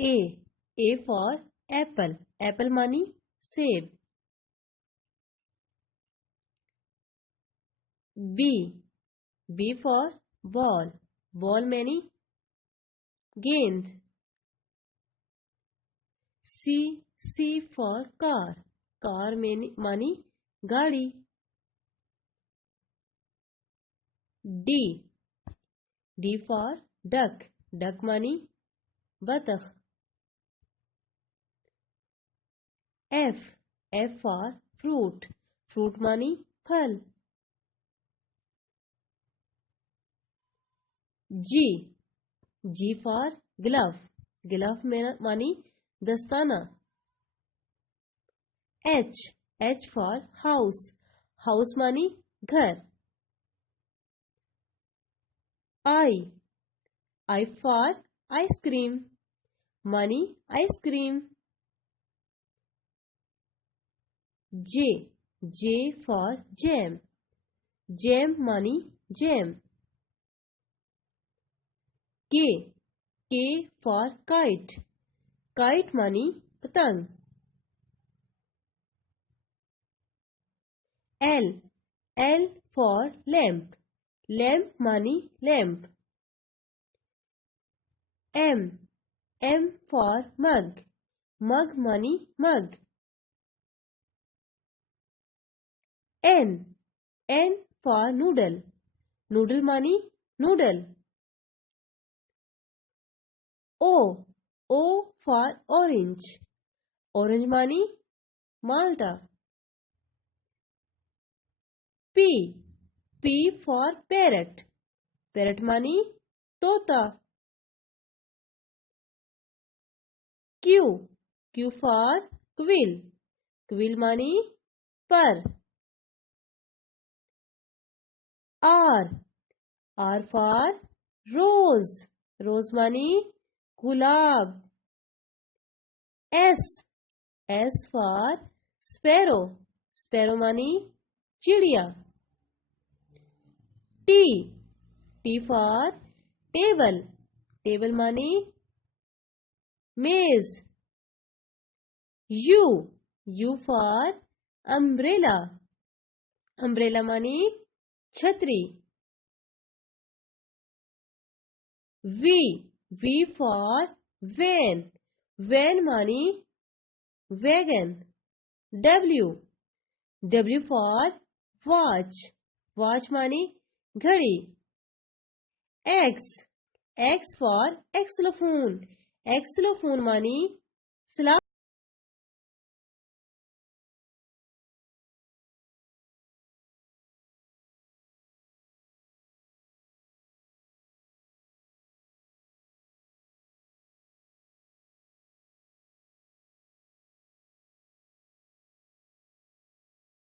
A. A for apple. Apple money सेब. B. B for ball. Ball many गेंद. C. C for car. Car money गाड़ी. D. D for duck. Duck money बतख. F. F for fruit. Fruit money फल. G. G for glove. Glove money दस्ताना. H. H for house. House money घर. I. I for ice cream. Money ice cream. J. J for jam. Jam money jam. K. K for kite. Kite money पतंग. L. L for lamp. Lamp money lamp. M. M for mug. Mug money mug. N. N for noodle. Noodle money noodle. O. O for orange. Orange money Malta. P. P for parrot. Parrot money तोता. Q. Q for quill. Quill money पर. R. R for rose. Rose money gulab. S. S for sparrow. Sparrow money चिड़िया. T. T for table. Table money मेज. U. U for umbrella. Umbrella money छतरी. V. V for van. Van money wagon. W. W for watch. Watch money घड़ी. X. X for xylophone. Xylophone money